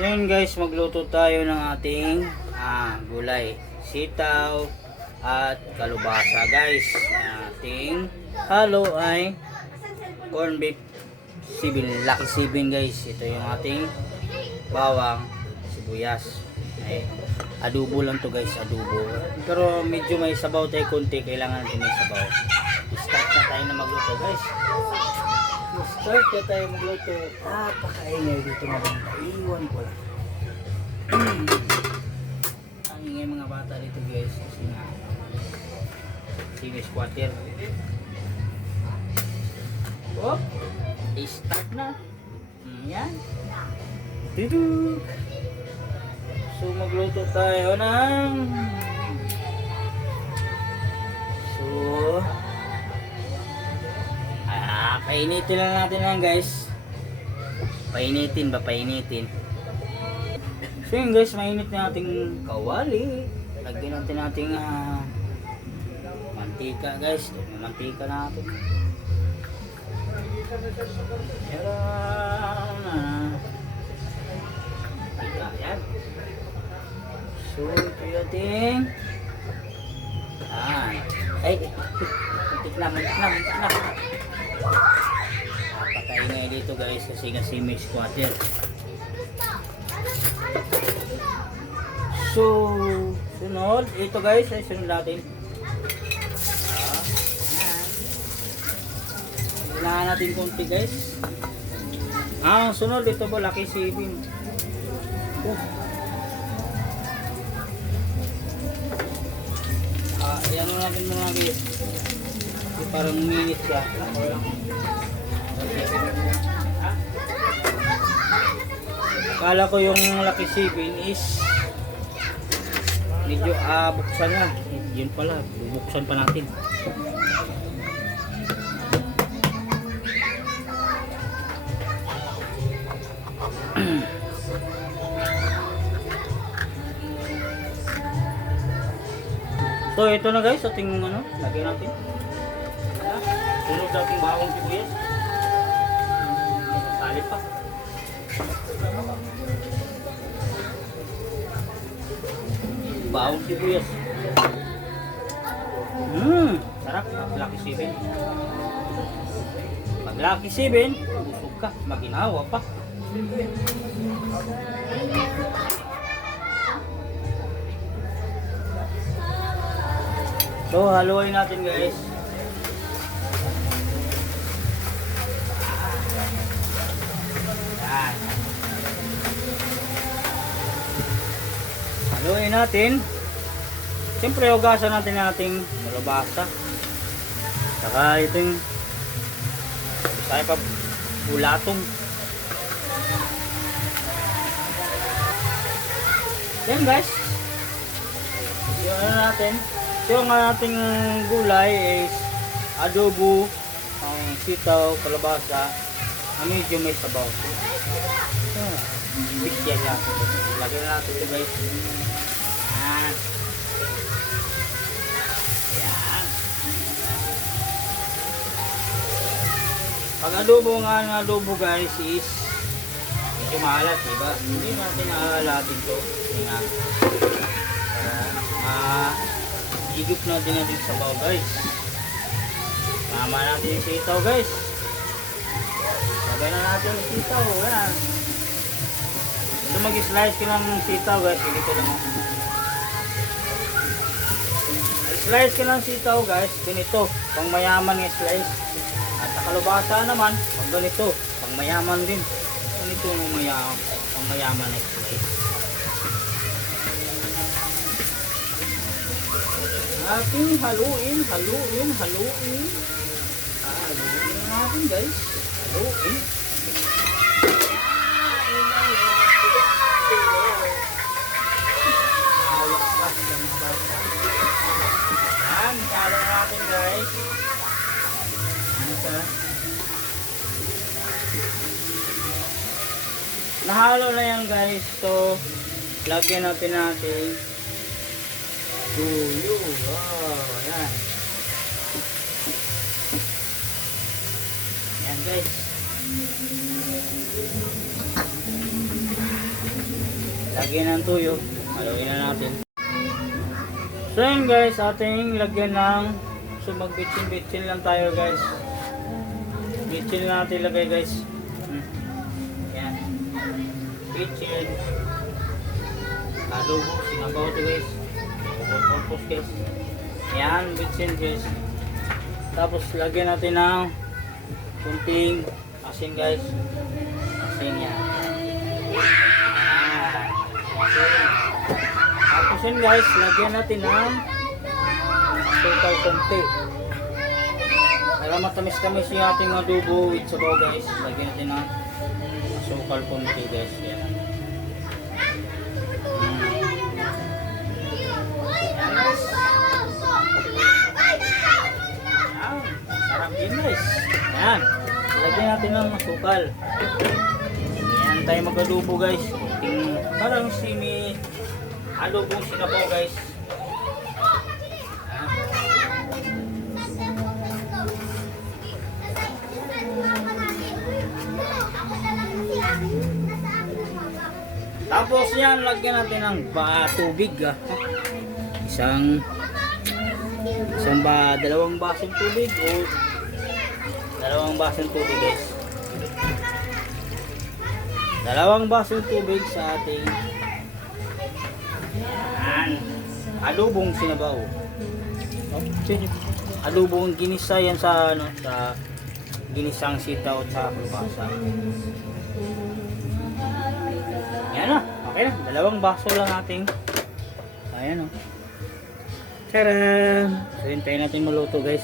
So yun guys, magluto tayo ng ating gulay, sitaw at kalubasa guys. Ating halo ay corn beef Lucky 7 guys. Ito yung ating bawang, sibuyas. Ay, adobo lang to guys, adobo. Pero medyo may sabaw tayo konti, kailangan natin may sabaw. Start na tayo na magluto guys. Start na tayo magluto. Napakaingay dito naman. Iwan ko lang. Ang ingay mga bata dito guys. Kasi nga sini squatter. Oh, start na. Yan. Dito. So magluto tayo ng painitin lang natin lang guys. Painitin ba? Painitin. So yun guys, mainit na ating kawali. Lagyan natin ating mantika guys. Ito yung mantika natin. Ayan. So ito yung ating ay, muntik na. Napakaingay dito guys kasi nga semi squatter. So sunod ito guys ay sunod natin. Kailangan natin konti guys. Sunod ito po Lucky 7. Ayan natin mga guys. Parang minute siya. Kala ko yung Lucky 7 is medyo buksan na. Yun pala, bubuksan pa natin. So ito na guys, ating lagyan natin. Sunod ating bawang sibuyas. Salip pa. Bawang sibuyas. Sarap. Lucky 7. Pag Lucky 7, busog ka. Maginawa pa. So haluin natin guys. Haluin natin. Siyempre hugasan natin ating kalabasa. Saka itong saya pa bulatong. Yan guys. Yun natin. Yung ating gulay is adobo, ang sitaw, kalabasa, medyo may sabaw. Bigyan lang. Lagyan natin ito guys. Yan. Pag adobo nga ng adobo guys is medyo maalat, diba? Hindi natin aalatin ito. Higop natin natin sabaw guys. Tama natin yung sitaw guys. Sabay na natin yung sitaw. Yan. Ito mag-slice ko lang ng sitaw guys. Hindi ko lang. Slice ko lang sitaw guys. Ganito. Pang mayaman yung slice. At sa kalubasa naman. Pag ganito. Pang mayaman din. Ganito yung pang mayaman na slice. Ating haluin. Haluin natin guys. Haluin. Yan, halo natin guys. Nahalo na yan guys. So, lagyan natin tuyo. Wow, yan. Yan guys. Lagyan ng tuyo. Haluin na natin. So yun guys, ating lagyan ng, so magbitsin-bitsin lang tayo guys. Bitsin lang natin ilagay guys. Yan. Bitsin. Adobo, sinabaw ito guys. Pupus guys. Yan, bitsin guys. Tapos lagyan natin ng kunting asin guys. Asin yan. Tapos yun guys, lagyan natin ng total konti. Para matamis-tamis yung ating adobo with sabaw guys. Lagyan natin ng asukal konti guys. Yan. Yan guys. Yan. Sarap yun guys. Yan. Lagyan natin ng asukal. Yan tayo mag-adobo guys. Parang simi adobong sinabaw guys. Tapos yan, lagyan natin ng tubig dalawang basong tubig o dalawang basong tubig guys. Dalawang basong tubig sa ating adobong sinabaw. Adobong ginisa yan sa sa ginisang sitaw at sa kalabasa. Yan na, okay na. Dalawang baso lang nating. Ayan o. Tcharam! So hintayin natin maluto guys.